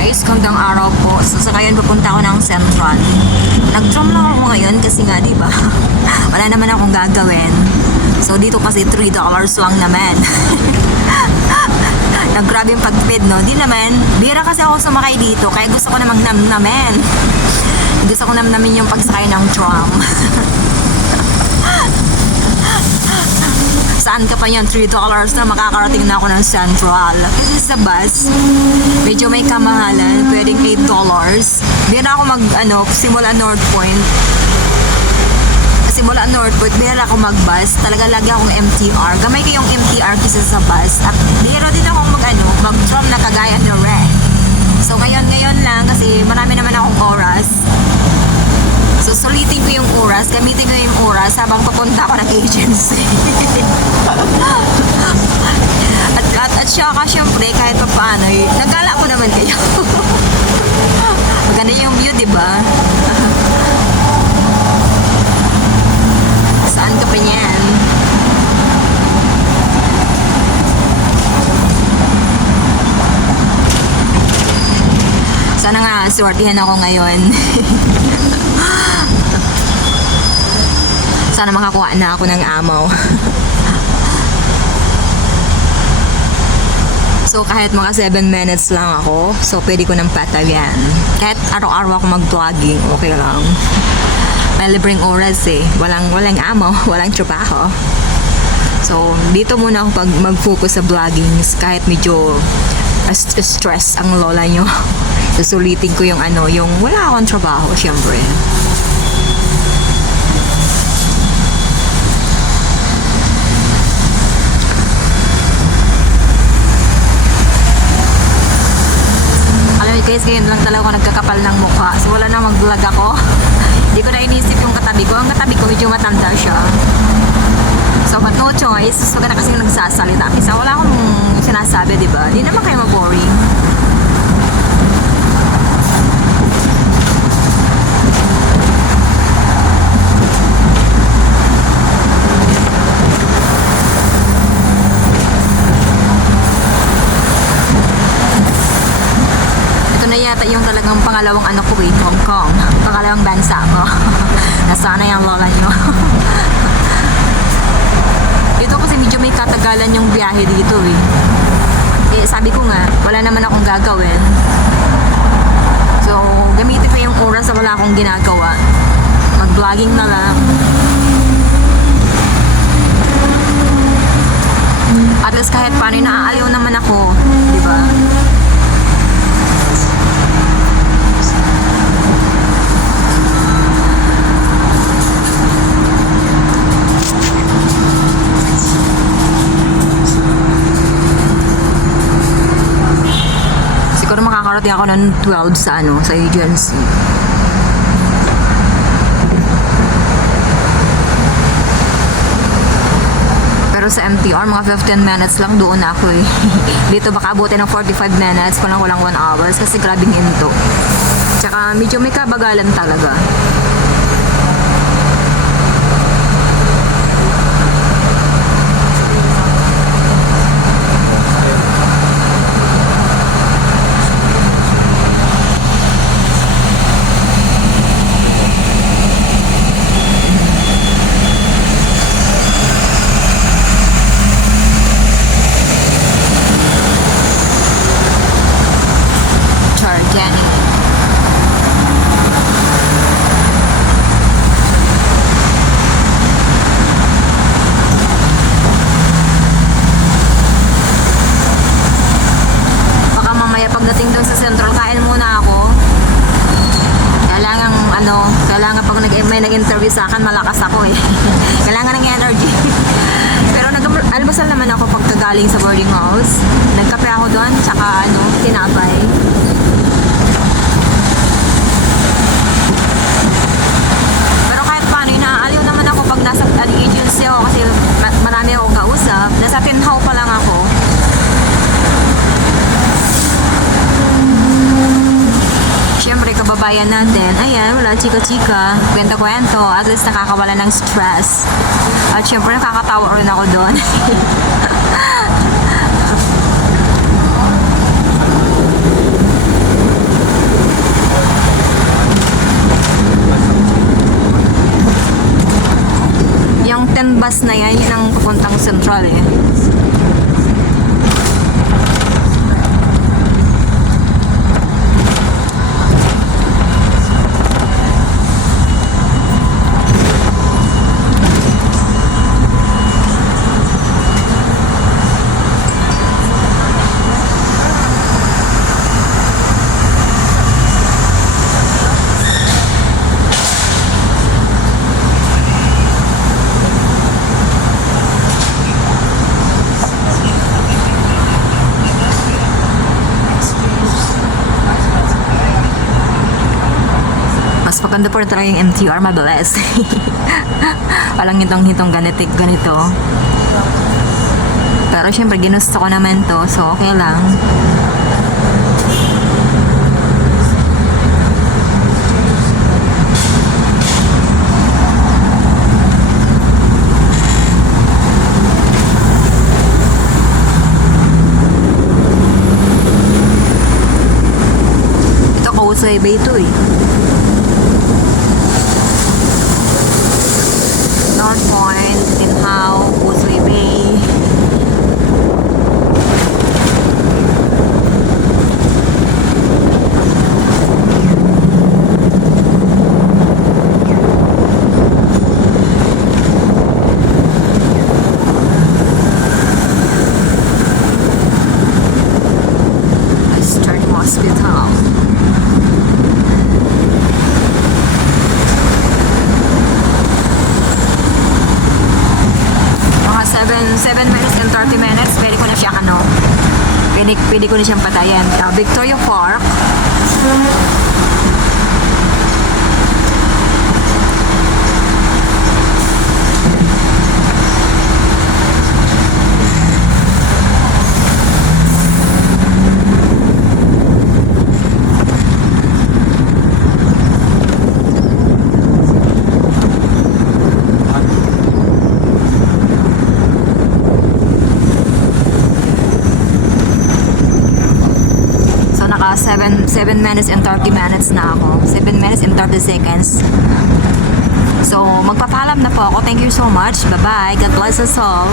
guys, magandang araw po. So sa ngayon pupunta ako ng Central. Nag-tram lang ako ngayon kasi nga diba wala naman akong gagawin. So dito kasi $3 lang naman. Naggrabe yung pagpid, no? Di naman, bira kasi ako sumakay dito kaya gusto ko na magnamnamen. Gusto ko namnamin yung pagsakay ng tram. Saan ka pa yan? $3 na makakarating na ako ng Central. Kasi sa bus, medyo may kamahalan. Pwedeng $8. Bira ako simula North Point. Simula North Point, bira ako mag-bus. Talaga lagi akong MTR. Gamay ko yung MTR kasi sa bus. At bira din ako mag-tram na kagaya ng Red. So ngayon lang kasi marami naman akong oras. So, sulitin ko yung oras, gamitin ko yung oras habang papunta ako ng agency. at saka, syempre, kahit pa paano, nagala ko naman kayo. Maganda yung view, di ba? Saan ka pa niyan? Sana nga, swertihan ako ngayon. Sana makakuha na ako ng amaw. So kahit mga 7 minutes lang ako, so pwede ko nang patayan. Kahit araw-araw ako mag-vlogging, okay lang. May libreng oras eh. Walang amaw, walang trabaho. So dito muna ako pag mag-focus sa vlogging kahit medyo stress ang lola nyo. Susulitin ko yung yung wala akong trabaho, syempre. Guys, ngayon lang talaga ako nagkakapal ng mukha. So wala na mag-vlog ako. Hindi ko na inisip yung katabi ko. Ang katabi ko medyo matanda siya. So but no choice. So ganda kasi nagsasalita. Kasi wala akong sinasabi, di ba? Hindi naman kayo maboring. Yata yung talagang pangalawang anak ko Hong Kong. Pangalawang bansa ko. Nasana yung lola nyo. Dito kasi medyo may katagalan yung biyahe dito eh. Sabi ko nga, wala naman akong gagawin. So, gamitin ko yung oras na wala akong ginagawa. Mag-vlogging na lang. At least kahit paano, naaaliw naman ako. Diba? Makakarating ako ng 12 sa agency. Pero sa MTR, mga 15 minutes lang doon ako eh. Dito baka abutin ng 45 minutes, kulang 1 hours kasi grabing hinto. Tsaka medyo may kabagalan talaga. Pagdating doon sa Central, kain muna ako. Kailangan pag may nag-interview sa akin, malakas ako eh. Kailangan ng energy. Pero almusal naman ako pagkagaling sa boarding house. Nagkape ako doon, tsaka tinapay. Pero kahit paano, inaaliw naman ako pag nasa agency ako kasi marami akong kausap. Nasa Tinhaw pa lang ako. Siyempre, kababayan natin, ayan, wala chika-chika, kwento-kwento, at least nakakawala ng stress. At siyempre, nakakatawa rin ako doon. bus na yan, yun ang papuntang Central eh. Mas maganda po na talaga yung MTR, mabilis. Walang hitong-hitong ganito. Pero syempre, ginusto ko naman to, so okay lang. Ito, Causeway Bay to eh. North Point, Tinhao, Causeway Bay. Western Hospital. Mga 7 minutes and 30 minutes, pwede ko na siya pwede ko na siyang patayan. Victoria Park. Naka 7 minutes and 30 minutes na ako. 7 minutes and 30 seconds. So, magpapaalam na po ako. Thank you so much. Bye-bye. God bless us all.